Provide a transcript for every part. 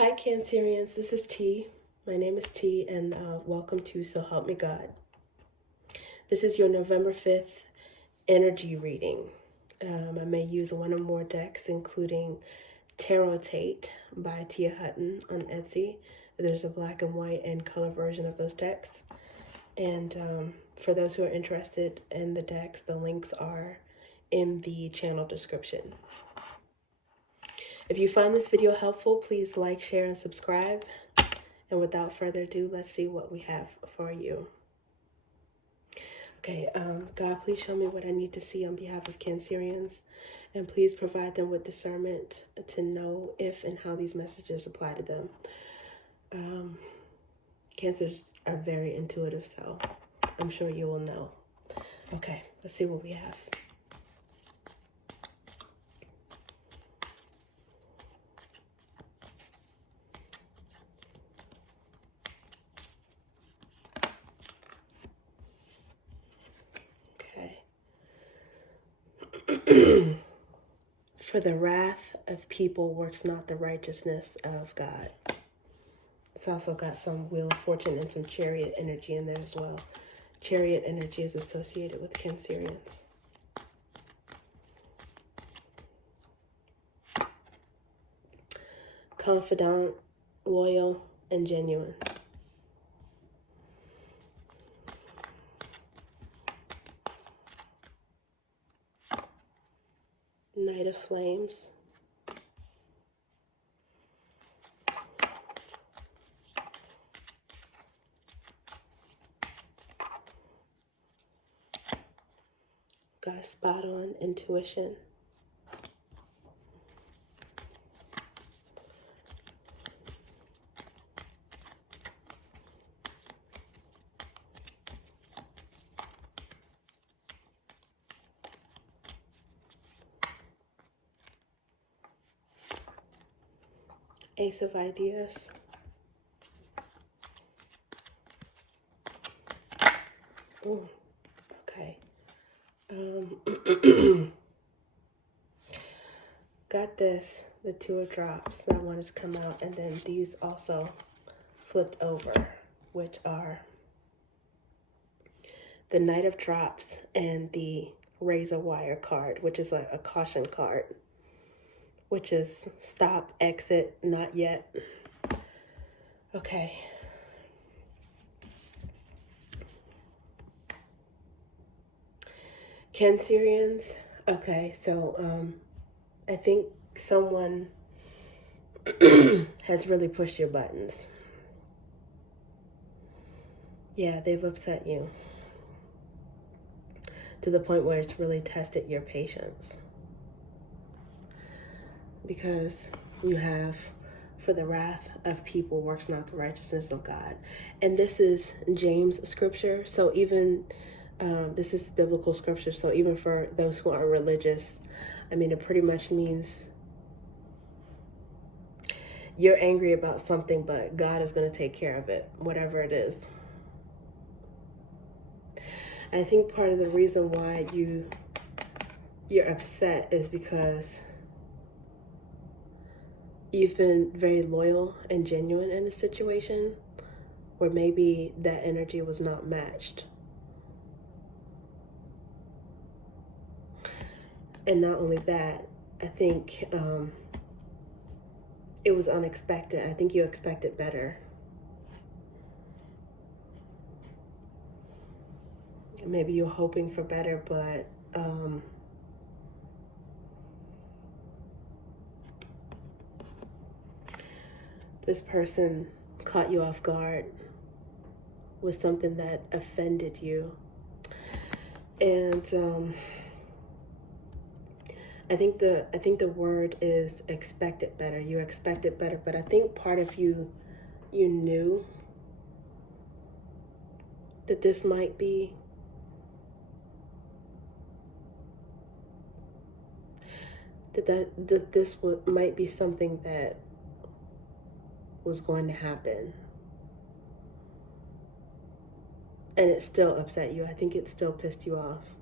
Hi, Cancerians. This is T. My name is T, and welcome to So Help Me God. This is your November 5th energy reading. I may use one or more decks, including Tarot Tate by Tia Hutton on Etsy. There's a black and white and color version of those decks. And for those who are interested in the decks, the links are in the channel description. If you find this video helpful, please like, share, and subscribe. And without further ado, let's see what we have for you. Okay, God, please show me what I need to see on behalf of Cancerians. And please provide them with discernment to know if and how these messages apply to them. Cancers are very intuitive, so I'm sure you will know. Okay, let's see what we have. For the wrath of people works not the righteousness of God. It's also got some Wheel of Fortune and some Chariot energy in there as well. Chariot energy is associated with Cancerians. Confidant, loyal, and genuine. Knight of Flames. Got spot on intuition. Ace of Ideas. Ooh, okay. Got this, the Two of Drops. That one has come out, and then these also flipped over, which are the Knight of Drops and the Razor Wire card, which is a caution card, which is stop, exit, not yet. Okay. Cancerians. Okay, so I think someone has really pushed your buttons. Yeah, they've upset you to the point where it's really tested your patience. Because you have, for the wrath of people works not the righteousness of God. And this is James scripture. So even, this is biblical scripture. So even for those who aren't religious, I mean, it pretty much means you're angry about something, but God is going to take care of it, whatever it is. I think part of the reason why you're upset is because you've been very loyal and genuine in a situation where maybe that energy was not matched. And not only that, I think it was unexpected. I think you expected better. Maybe you're hoping for better, but this person caught you off guard with something that offended you. And I think the word is expected better. You expected better, but I think part of you knew that this might be that this might be something that was going to happen. And it still upset you. I think it still pissed you off.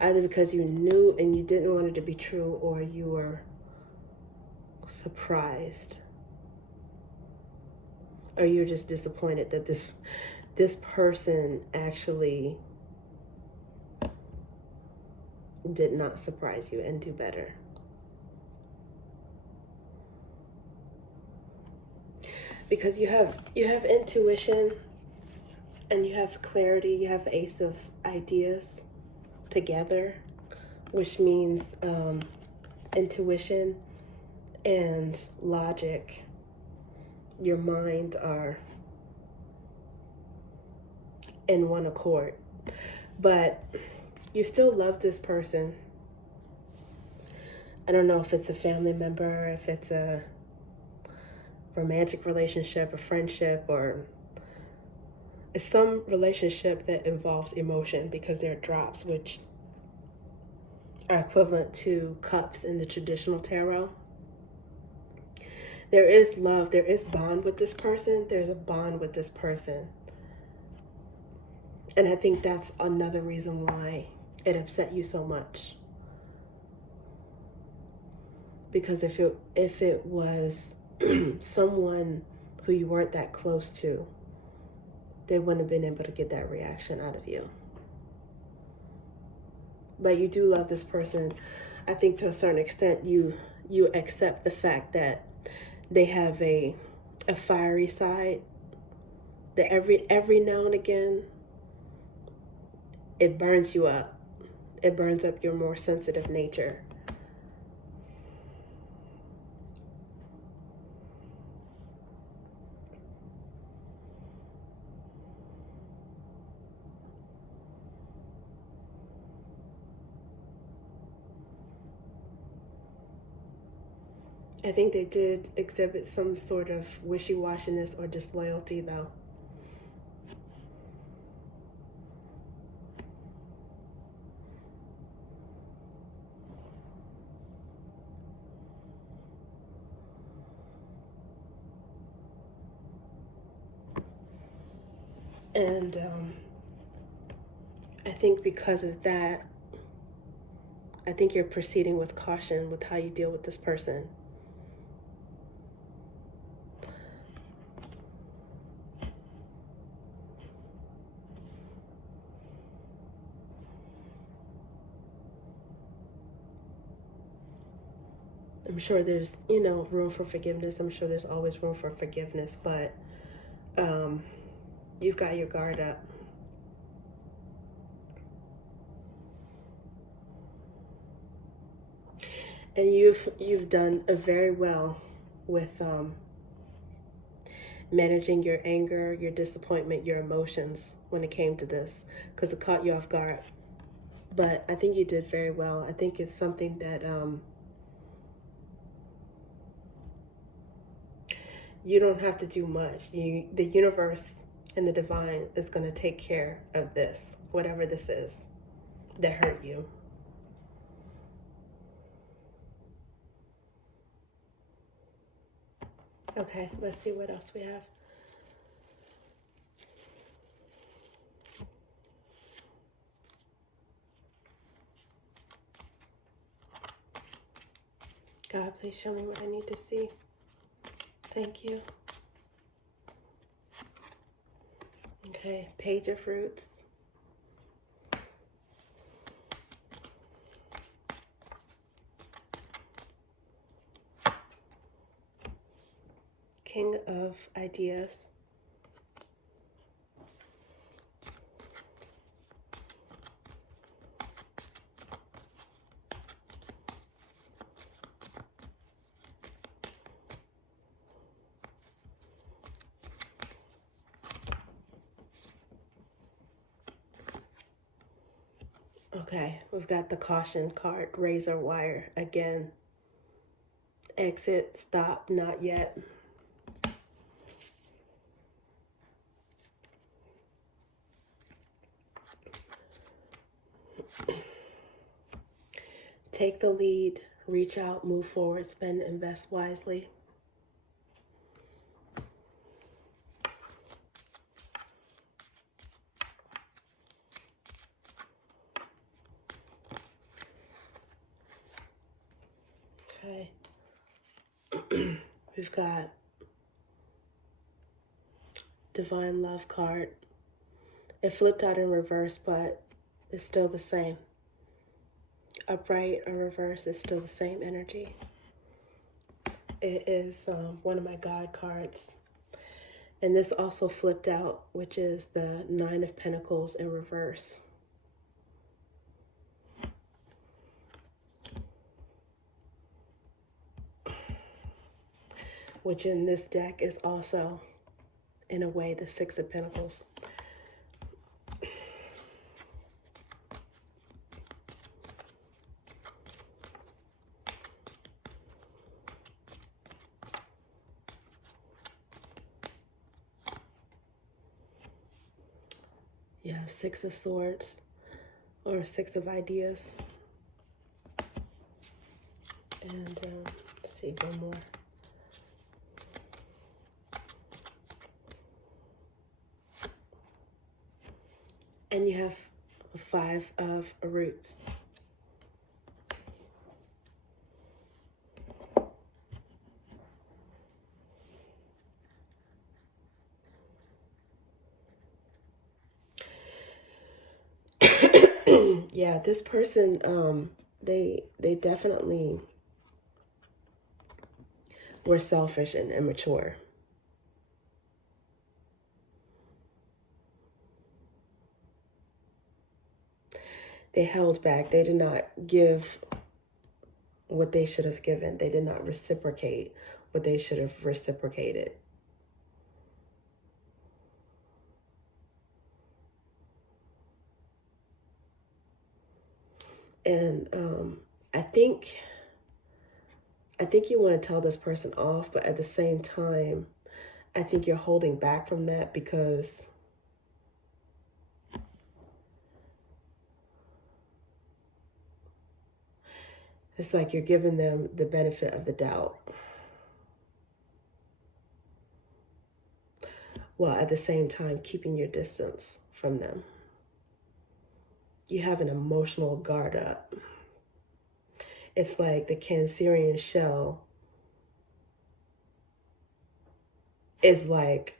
Either because you knew and you didn't want it to be true, or you were surprised, or you're just disappointed that this person actually did not surprise you and do better. Because you have intuition and you have clarity, you have ace of ideas together, which means intuition and logic. Your minds are in one accord. But you still love this person. I don't know if it's a family member, if it's a romantic relationship, a friendship, or it's some relationship that involves emotion, because there are drops which are equivalent to cups in the traditional tarot. There is love, there is bond with this person, there's a bond with this person. And I think that's another reason why it upset you so much. Because if it was someone who you weren't that close to, they wouldn't have been able to get that reaction out of you. But you do love this person. I think to a certain extent you accept the fact that they have a fiery side, that every now and again it burns you up. It burns up your more sensitive nature. I think they did exhibit some sort of wishy-washiness or disloyalty, though. And I think because of that, I think you're proceeding with caution with how you deal with this person. I'm sure there's, room for forgiveness. I'm sure there's always room for forgiveness, but you've got your guard up. And you've done very well with managing your anger, your disappointment, your emotions when it came to this, because it caught you off guard. But I think you did very well. I think it's something that you don't have to do much. The universe and the divine is going to take care of this, whatever this is that hurt you. Okay, let's see what else we have. God, please show me what I need to see. Thank you. Okay, Page of Fruits. King of Ideas. Okay, we've got the caution card, razor wire again. Exit, stop, not yet. Take the lead, reach out, move forward, spend, invest wisely. Okay. We've got Divine Love card. It flipped out in reverse, but it's still the same. Upright or reverse is still the same energy. It is one of my God cards. And this also flipped out, which is the Nine of Pentacles in reverse. Which in this deck is also, in a way, the Six of Pentacles. You have Six of Swords or Six of Ideas. And let's see, one more. And you have Five of Roots. Yeah, this person, they definitely were selfish and immature. They held back. They did not give what they should have given. They did not reciprocate what they should have reciprocated. And I think you want to tell this person off, but at the same time, I think you're holding back from that because it's like you're giving them the benefit of the doubt. While at the same time keeping your distance from them. You have an emotional guard up. It's like the Cancerian shell is like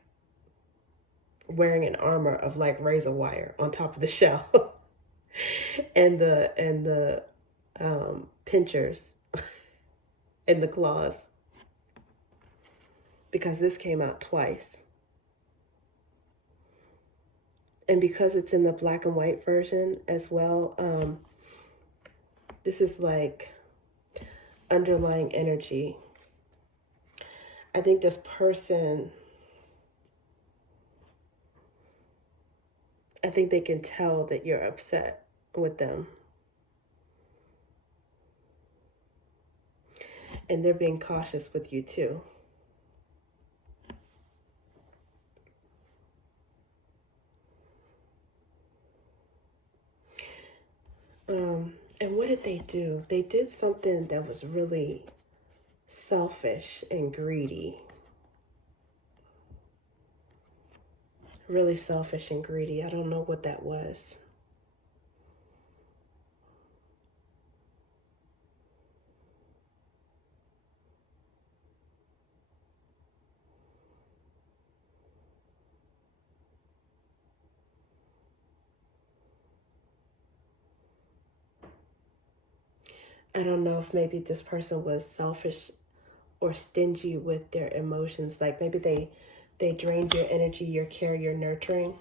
wearing an armor of like razor wire on top of the shell. and the pinchers and the claws. Because this came out twice. And because it's in the black and white version as well, this is like underlying energy. I think this person, I think they can tell that you're upset with them. And they're being cautious with you too. And what did they do? They did something that was really selfish and greedy. Really selfish and greedy. I don't know what that was. I don't know if maybe this person was selfish or stingy with their emotions. Like maybe they drained your energy, your care, your nurturing.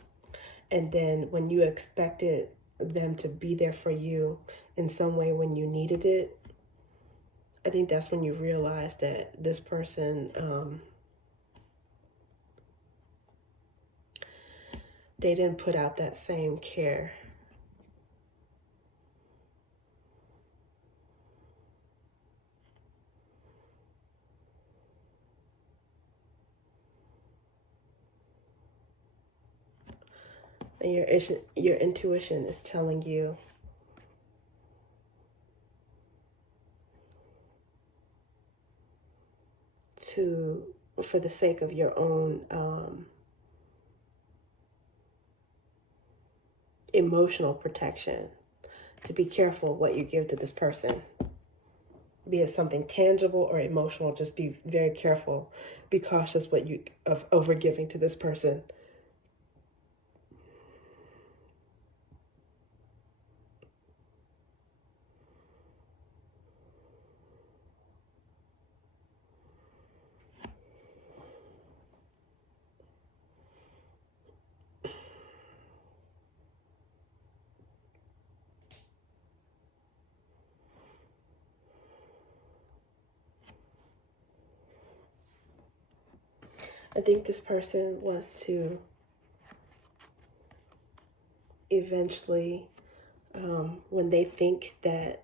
And then when you expected them to be there for you in some way when you needed it, I think that's when you realize that this person, they didn't put out that same care. And your intuition is telling you to, for the sake of your own emotional protection, to be careful what you give to this person. be it something tangible or emotional, just be very careful. Be cautious of over giving to this person. I think this person wants to eventually, when they think that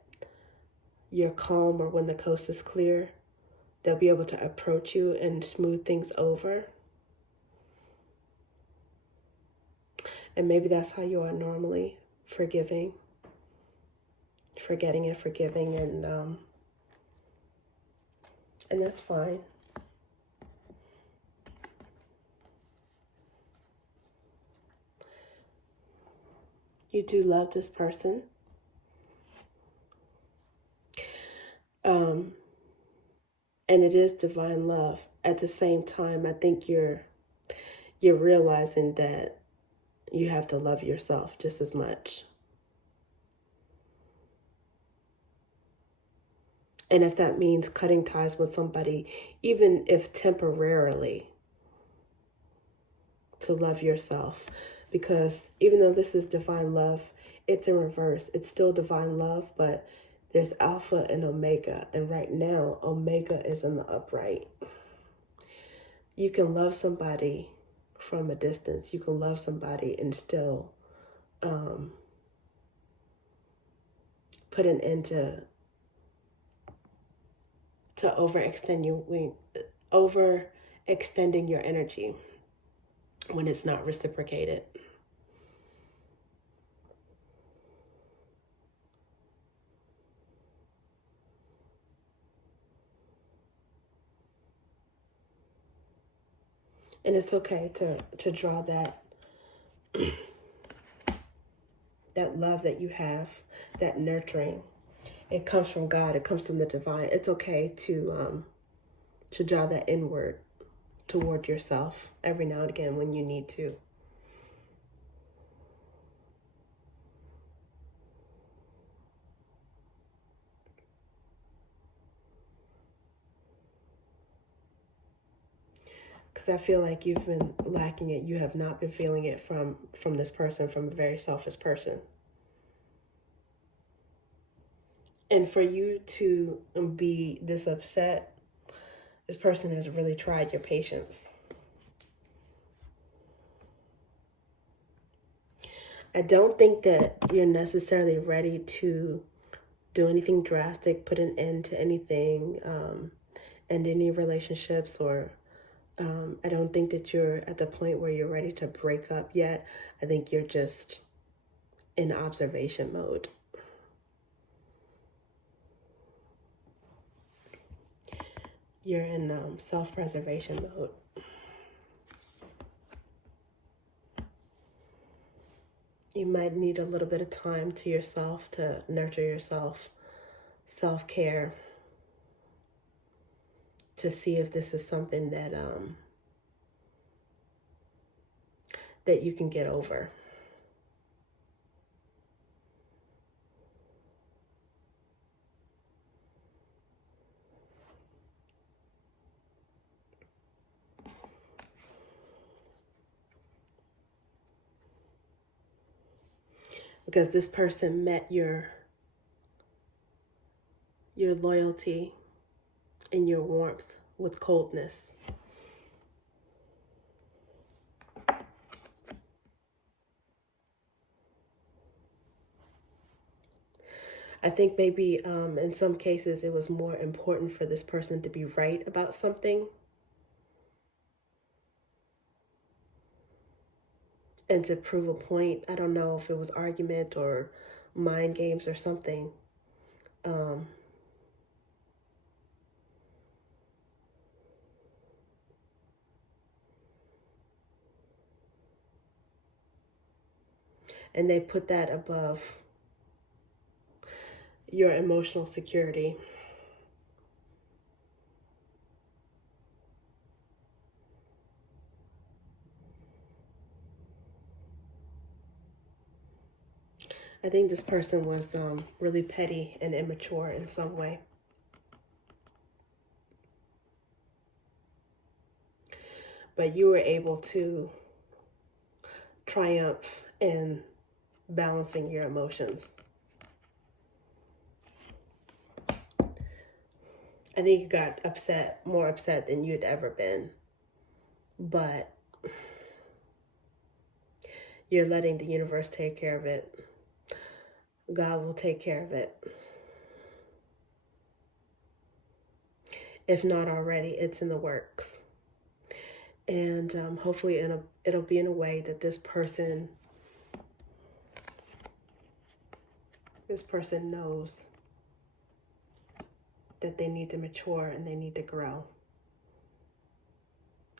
you're calm or when the coast is clear, they'll be able to approach you and smooth things over. And maybe that's how you are normally, forgetting and forgiving, and that's fine. You do love this person. And it is divine love. At the same time, I think you're realizing that you have to love yourself just as much. And if that means cutting ties with somebody, even if temporarily, to love yourself. Because even though this is divine love, it's in reverse. It's still divine love, but there's Alpha and Omega. And right now, Omega is in the upright. You can love somebody from a distance. You can love somebody and still put an end to overextending your energy when it's not reciprocated. And it's okay to draw that that love that you have, that nurturing. It comes from God. It comes from the divine. It's okay to draw that inward toward yourself every now and again when you need to. Because I feel like you've been lacking it. You have not been feeling it from this person, from a very selfish person. And for you to be this upset, this person has really tried your patience. I don't think that you're necessarily ready to do anything drastic, put an end to anything, end any relationships, or I don't think that you're at the point where you're ready to break up yet. I think you're just in observation mode. You're in self-preservation mode. You might need a little bit of time to yourself to nurture yourself, self-care, to see if this is something that that you can get over. Because this person met your loyalty and your warmth with coldness. I think maybe in some cases it was more important for this person to be right about something and to prove a point. I don't know if it was argument or mind games or something. And they put that above your emotional security. I think this person was really petty and immature in some way. But you were able to triumph in balancing your emotions. I think you got upset, more upset than you'd ever been. But you're letting the universe take care of it. God will take care of it. If not already, it's in the works. And hopefully it'll be in a way that this person knows that they need to mature and they need to grow.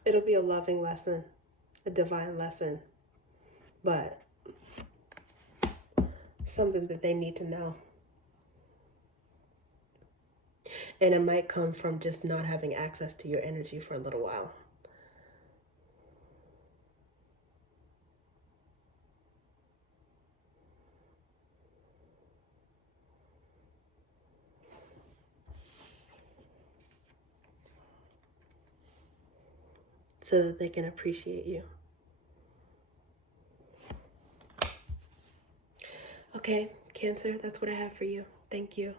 It'll be a loving lesson, a divine lesson, but something that they need to know. And it might come from just not having access to your energy for a little while. So that they can appreciate you. Okay, Cancer, that's what I have for you. Thank you.